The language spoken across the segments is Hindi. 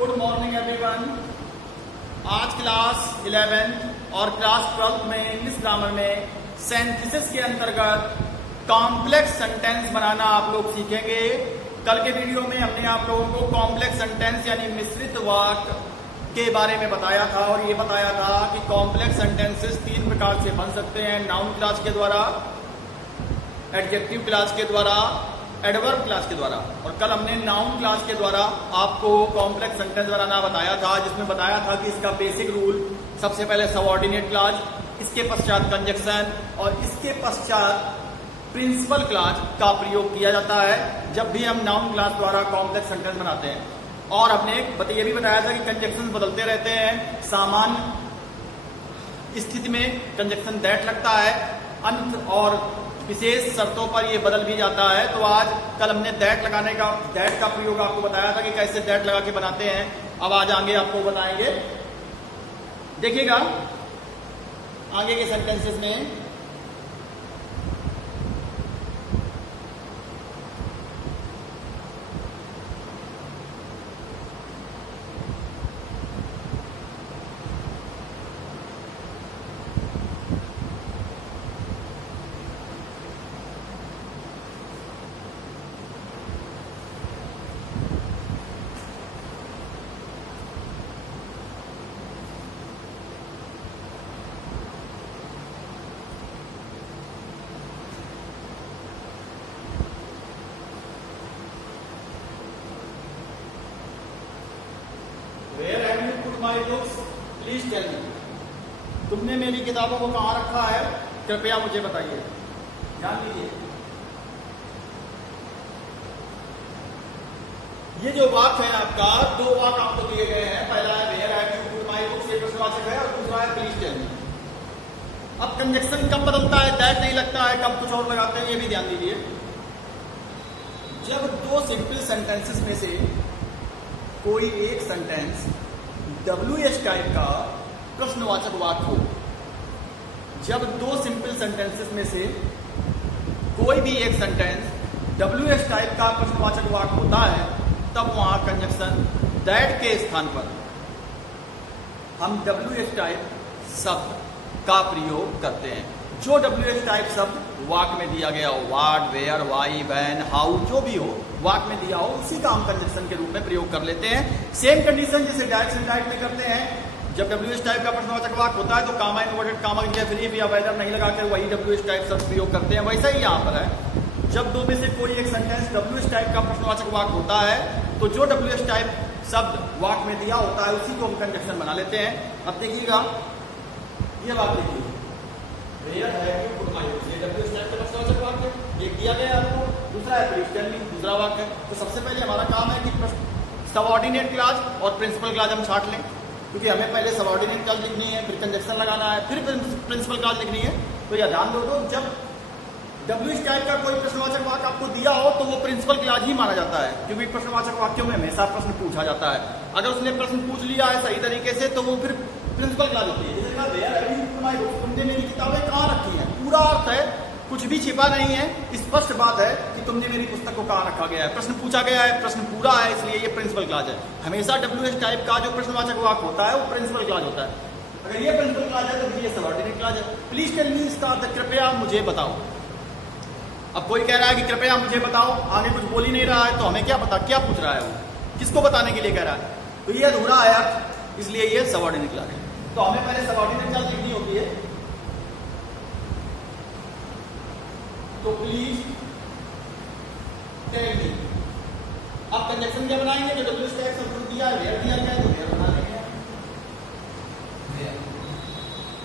Good morning everyone. आज क्लास 11 और क्लास 12 में इंग्लिश ग्रामर में सिंथेसिस के अंतर्गत कॉम्प्लेक्स सेंटेंस बनाना आप लोग सीखेंगे। कल के वीडियो में हमने आप लोगों को कॉम्प्लेक्स सेंटेंस यानी मिश्रित वाक्य के बारे में बताया था और ये बताया था कि कॉम्प्लेक्स सेंटेंसेस 3 प्रकार से बन सकते हैं, नाउन क्लास के द्वारा, एडजेक्टिव क्लास के द्वारा, एडवर्ब क्लास के द्वारा। और कल हमने नाउन क्लास के द्वारा आपको कॉम्प्लेक्स सेंटेंस बनाना बताया था, जिसमें बताया था कि इसका बेसिक रूल सबसे पहले सबऑर्डिनेट क्लास, इसके पश्चात कंजक्शन और इसके पश्चात प्रिंसिपल क्लास का प्रयोग किया जाता है जब भी हम नाउन क्लास द्वारा कॉम्प्लेक्स सेंटेंस बनाते हैं। और हमने ये भी बताया था कि कंजक्शन बदलते रहते हैं, सामान्य स्थिति में कंजक्शन दैट लगता है, अंत और विशेष शर्तों पर ये बदल भी जाता है। तो आज कल हमने दैट का प्रयोग आपको बताया था कि कैसे दैट लगा के बनाते हैं। अब आज आगे आपको बताएंगे, देखिएगा आगे के सेंटेंसेस में। Where have you put my books? Please tell me. तुमने मेरी किताबों को कहाँ रखा है, कृपया मुझे बताइए। ध्यान दीजिए, ये जो वाक्य है आपका, 2 वाक्य आपको दिए गए हैं। पहला है Where have you put my books, ये प्रश्नवाचक है, और दूसरा है Please tell me। अब कंजक्शन कब बदलता है, दैट नहीं लगता है, कब कुछ और लगाते हैं, ये भी ध्यान दीजिए। जब 2 सिंपल सेंटेंसेस में से कोई एक सेंटेंस WH टाइप का प्रश्नवाचक वाक्य हो, जब 2 सिंपल सेंटेंसेस में से कोई भी एक सेंटेंस WH टाइप का प्रश्नवाचक वाक्य होता है, तब वहां कंजक्शन दैट के स्थान पर हम WH टाइप शब्द का प्रयोग करते हैं। जो WH टाइप शब्द वाक्य में दिया गया हो, what, where, why, when, how, जो भी हो वाक्य में दिया हो, उसी का हम कंजक्शन के रूप में प्रयोग कर लेते हैं। सेम कंडीशन जैसे डायरेक्ट से डायरेक्ट में करते हैं। जब WH टाइप का प्रश्नवाचक वाक्य होता है तो कामा इन्वर्टेड कामा इंडेफिनिटिव या वेदर नहीं लगाकर वही WH टाइप शब्द प्रयोग करते हैं। वैसा ही यहाँ पर है, जब 2 में से कोई एक सेंटेंस WH टाइप का प्रश्नवाचक वाक्य होता है तो जो WH टाइप शब्द वाक्य में दिया होता है उसी को हम कंजक्शन बना लेते हैं। अब देखिएगा, ये बात देखिए, Where have you put my books? ये WH टाइप का प्रश्नवाचक वाक्य एक दिया गया आपको, दूसरा है Please tell me, दूसरा वाक्य। तो सबसे पहले हमारा काम है कि सबऑर्डिनेट क्लॉज और प्रिंसिपल क्लॉज हम छांट लें, क्योंकि हमें पहले सबऑर्डिनेट क्लॉज लिखनी है, फिर कंजक्शन लगाना है, फिर प्रिंसिपल क्लॉज लिखनी है। तो यह ध्यान दो, जब WH टाइप का कोई प्रश्नवाचक वाक्य आपको दिया हो तो वो प्रिंसिपल क्लॉज ही माना जाता है, क्योंकि प्रश्नवाचक वाक्यों में हमेशा प्रश्न पूछा जाता है। अगर उसने प्रश्न पूछ लिया है सही तरीके से तो वो फिर प्रिंसिपल क्लॉज होती है। जैसे Where have you put my books? तुमने मेरी किताबें कहाँ रखी हैं, पूरा अर्थ है, कुछ भी छिपा नहीं है, स्पष्ट बात है कि तुमने मेरी पुस्तक को कहाँ रखा गया है। प्रश्न पूछा गया है, प्रश्न पूरा है, इसलिए ये प्रिंसिपल क्लॉज है। हमेशा WH टाइप का जो प्रश्नवाचक वाक्य होता है वो प्रिंसिपल क्लॉज होता है। अगर ये प्रिंसिपल क्लॉज है तो फिर ये सबऑर्डिनेट क्लॉज है। प्लीज टेल मी इसका अर्थ कृपया मुझे बताओ। अब कोई कह रहा है कि कृपया मुझे बताओ, आगे कुछ बोल ही नहीं रहा है, तो हमें क्या पता क्या पूछ रहा है, वो किसको बताने के लिए कह रहा है, तो ये अधूरा है अर्थ, इसलिए ये सबऑर्डिनेट क्लॉज है। तो हमें पहले सबऑर्डिनेट क्लॉज लिखनी होती है। तो प्लीज टेल मी। अब कंजक्शन क्या बनाएंगे, जो WH टाइप शब्द दिया है, वेयर दिया गया है, तो वेयर बना लेंगे।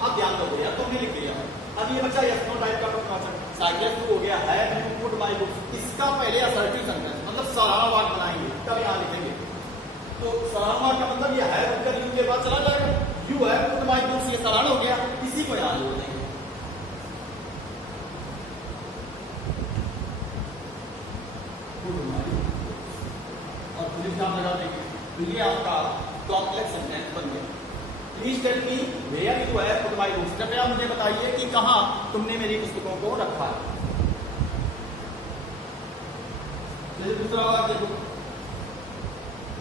अब ध्यान दो भैया, तुमने लिख दिया। अब ये बच्चा यस नो टाइप का प्रश्नवाचक साइकिल हो गया है, यू पुट माय बुक्स, इसका पहले असर्टिव सेंटेंस मतलब सारा वाक्य बनाएंगे, तब यहां लिखेंगे। तो सारा वाक्य का मतलब ये है, उत्तर यू के बाद चला जाएगा, यू है पुट माय बुक्स, ये सारा हो गया, इसी को यहां जोड़ देंगे। और पुलिस नाम लगा देंगे, तो ये आपका कॉम्प्लेक्स सेंटेंस बन गया। Please tell me where you have put my books, कृपया मुझे बताइए कि कहां तुमने मेरी पुस्तकों को रखा है। जैसे दूसरा वाक्य,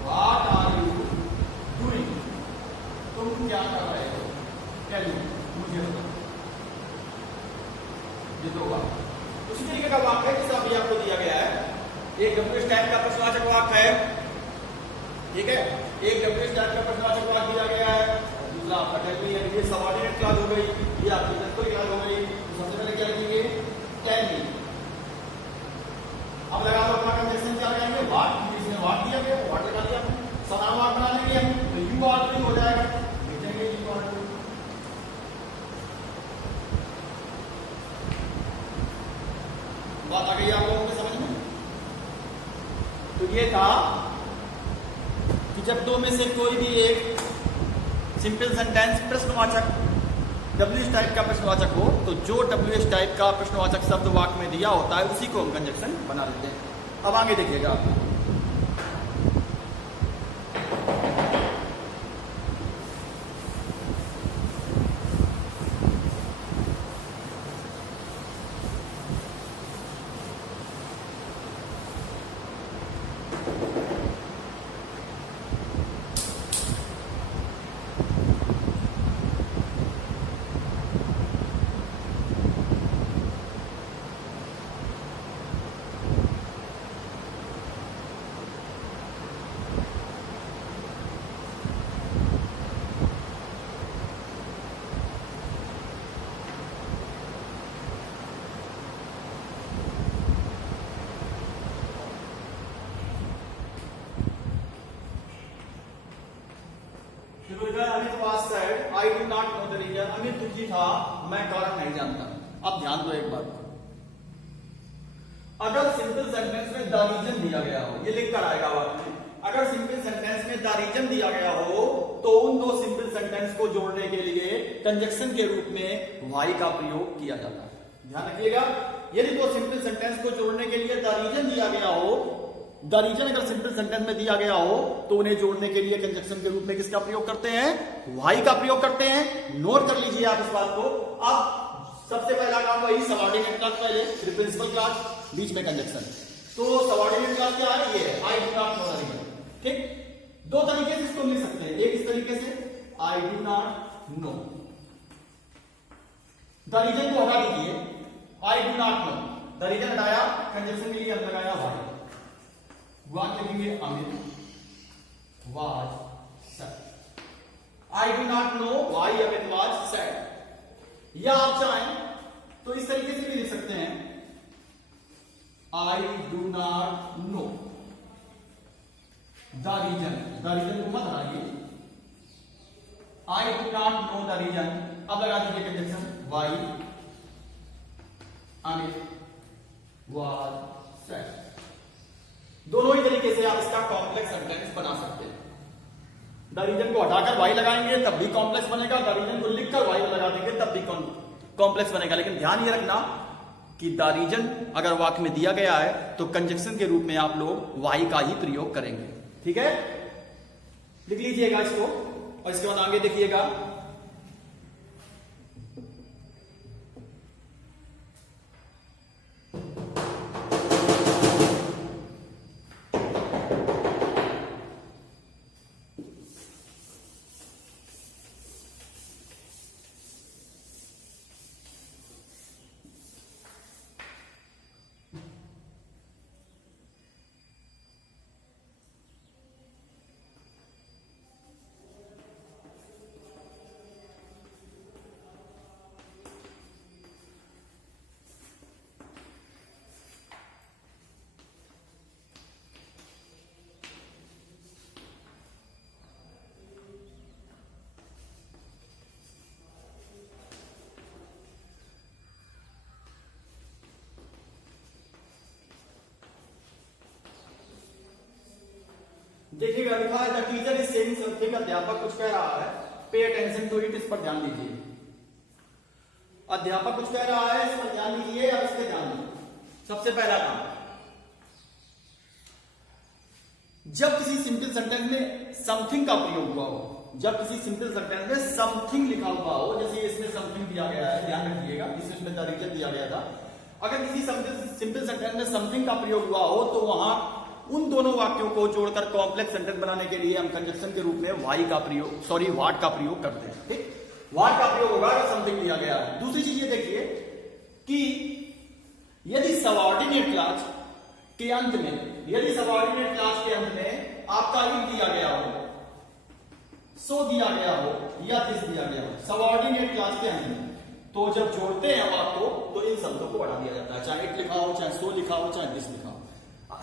व्हाट आर यू क्या कर रहे हो, टेल मी, मुझे बताओ। ये दो वाक्य उसी तरीके का वाक्य है जैसा अभी आपको दिया गया है। एक WH टाइप का प्रश्नवाचक वाक्य है, ठीक है, एक WH टाइप का प्रश्नवाचक वाक्य दिया गया है, दूसरा आपका टेल मी है। ये सबऑर्डिनेट क्लॉज हो गई, ये आपकी प्रिंसिपल क्लॉज हो गई। तो सबसे पहले क्या लिखेंगे, टेल मी। अब लगा दो अपना कंजक्शन क्या लगाएंगे, व्हाट, इसमें व्हाट दिया गया, व्हाट लगा दिया, समान वाक्य बना लेंगे हम, तो यू आर टू हो जाएगा, लिखेंगे यू आर टू। बात आ गई आप लोगों के समझ में? तो ये था कि जब दो में से कोई भी एक सिंपल सेंटेंस प्रश्नवाचक WH टाइप का प्रश्नवाचक हो, तो जो WH टाइप का प्रश्नवाचक शब्द वाक्य में दिया होता है उसी को हम कंजक्शन बना लेते हैं। अब आगे देखिएगा, Amit was sad, I do not know the reason. Amit दुखी था, मैं कारण नहीं जानता। अब ध्यान दो एक बात, अगर सिंपल सेंटेंस में द रीजन दिया गया हो, ये लिख कर आएगा वाक्य में, अगर सिंपल सेंटेंस में द रीजन दिया गया हो तो उन दो सिंपल सेंटेंस को जोड़ने के लिए कंजक्शन के रूप में वाई का प्रयोग किया जाता है। ध्यान रखिएगा, यदि दो सिंपल सेंटेंस को जोड़ने के लिए द रीजन दिया गया हो, द रीजन अगर सिंपल सेंटेंस में दिया गया हो तो उन्हें जोड़ने के लिए कंजक्शन के रूप में किसका प्रयोग करते हैं, वाई का प्रयोग करते हैं। नोट कर लीजिए आप इस बात को। अब सबसे पहला काम वही सबऑर्डिनेट क्लॉज, पहले फिर प्रिंसिपल क्लॉज, बीच में कंजक्शन। तो सबऑर्डिनेट क्लॉज क्या है, ये I do not know the reason. ठीक, दो तरीके से इसको लिख सकते हैं, एक इस तरीके से I do not know, the reason को हटा दीजिए, I do not know, the reason हटाया, कंजक्शन के लिए हम लगाया वाई, वाक्य लिखेंगे Amit was sad. I do not know why Amit was sad. या आप चाहें तो इस तरीके से भी लिख सकते हैं, I do not know the reason, the reason को मत हटाइए, I do not know the reason. अब लगा दीजिए conjunction why Amit was said. दोनों ही तरीके से आप इसका कॉम्प्लेक्स सेंटेंस बना सकते हैं। द रीजन को हटाकर वाई लगाएंगे तब भी कॉम्प्लेक्स बनेगा, द रीजन को लिखकर वाई लगा देंगे तब भी कॉम्प्लेक्स बनेगा। लेकिन ध्यान ये रखना कि द रीजन अगर वाक्य में दिया गया है तो कंजक्शन के रूप में आप लोग वाई का ही प्रयोग करेंगे। ठीक है, लिख लीजिएगा इसको और इसके बाद आगे देखिएगा। देखिएगा लिखा है the teacher is saying something, अध्यापक कुछ कह रहा है, पे अटेंशन टू इट, इस पर ध्यान दीजिए। अध्यापक कुछ कह रहा है, इस पर ध्यान दीजिए, अब इस पर ध्यान दीजिए। सबसे पहला काम, जब किसी सिंपल सेंटेंस में समथिंग का प्रयोग हुआ हो, जब किसी सिंपल सेंटेंस में समथिंग लिखा हुआ हो, जैसे इसमें समथिंग दिया गया है, ध्यान रखिएगा, इसमें द रीजन दिया गया था। अगर किसी सिंपल सेंटेंस में समथिंग का प्रयोग हुआ हो तो वहां उन दोनों वाक्यों को जोड़कर कॉम्प्लेक्स सेंटेंस बनाने के लिए हम कंजक्शन के रूप में वाट का प्रयोग करते हैं। ठीक, वाट का प्रयोग होगा अगर समथिंग दिया गया है। दूसरी चीज ये देखिए कि यदि सबऑर्डिनेट क्लॉज के अंत में आपका इफ दिया गया हो, सो दिया गया हो या दिस दिया गया हो, सबऑर्डिनेट क्लॉज के अंत में, तो जब जोड़ते हैं वाक्य को तो इन शब्दों को बढ़ा दिया जाता है, चाहे इट लिखा हो, चाहे सो लिखा हो, चाहे दिस लिखा हो।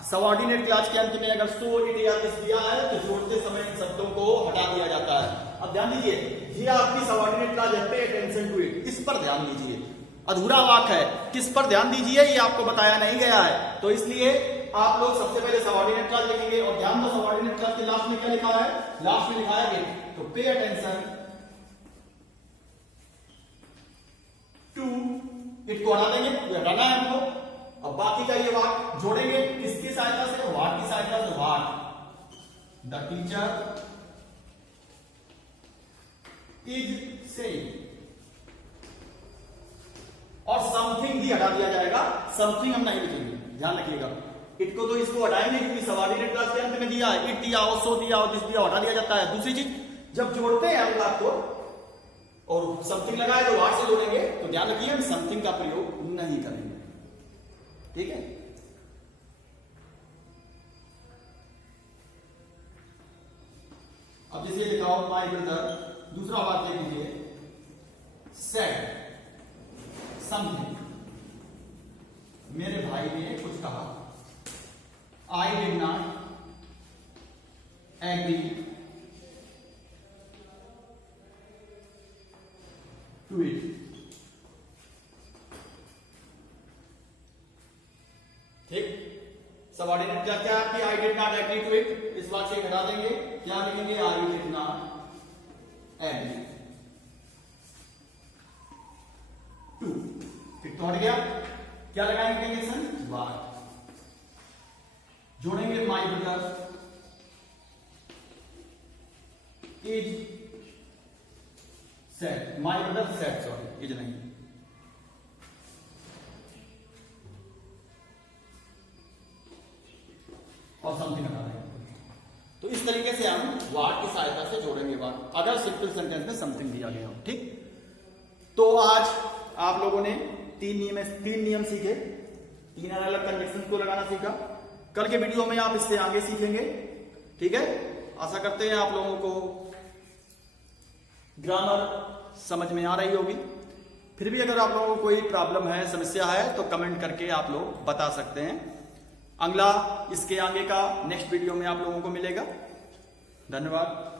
सबऑर्डिनेट क्लॉज के अंत में अगर सो, इट या दिस दिया है तो जोड़ते समय इन शब्दों को हटा दिया जाता है। अब ध्यान दीजिए, ये आपकी सबऑर्डिनेट क्लॉज है, पे अटेंशन टू इट, इस पर ध्यान दीजिए। अधूरा वाक्य है, किस पर ध्यान दीजिए ये आपको बताया नहीं गया है, तो इसलिए आप लोग सबसे पहले सबऑर्डिनेट क्लॉज लिखेंगे। और ध्यान दो, सबऑर्डिनेट क्लॉज के लास्ट में क्या लिखा है? लास्ट में लिखा है इट, तो पे अटेंशन टू इट को हटा देंगे, हटाना है हमको। अब बाकी का ये वाक्य जोड़ेंगे किसकी सहायता से? वाट की सहायता से। What the teacher is saying, और समथिंग भी हटा दिया जाएगा, समथिंग हम नहीं लिखेंगे, ध्यान रखिएगा। इट को तो इसको हटाएंगे क्योंकि सबऑर्डिनेट क्लॉज के अंत में दिया है, इट दिया हो, सो दिया हो, दिस दिया हो, हटा दिया जाता है। दूसरी चीज, जब जोड़ते हैं हम आपको और समथिंग लगाए तो वाट से जोड़ेंगे, तो ध्यान रखिए हम समथिंग का प्रयोग नहीं करेंगे। ठीक है, अब जैसे लिखा हो माय ब्रदर, दूसरा वाक्य लीजिए, सेड समथिंग, मेरे भाई ने कुछ कहा, I did not agree to it. ठीक, सबऑर्डिनेट क्या क्या आपकी? I did not agree to it, इस वाक्य से हटा देंगे, क्या लिखेंगे? I did not agree to, फिर तो हट गया, क्या लगाएंगे कंडीशन? वाट, जोड़ेंगे my brother is said, my brother said, sorry is नहीं, और समथिंग हटा देंगे। तो इस तरीके से हम वाट की सहायता से जोड़ेंगे वाट, अगर सिंपल सेंटेंस में समथिंग दिया गया हो। ठीक, तो आज आप लोगों ने तीन नियम सीखे, तीन अलग अलग कंजक्शन को लगाना सीखा। कल के वीडियो में आप इससे आगे सीखेंगे। ठीक है, आशा करते हैं आप लोगों को ग्रामर समझ में आ रही होगी। फिर भी अगर आप लोगों को कोई प्रॉब्लम है, समस्या है, तो कमेंट करके आप लोग बता सकते हैं। अगला इसके आगे का नेक्स्ट वीडियो में आप लोगों को मिलेगा। धन्यवाद।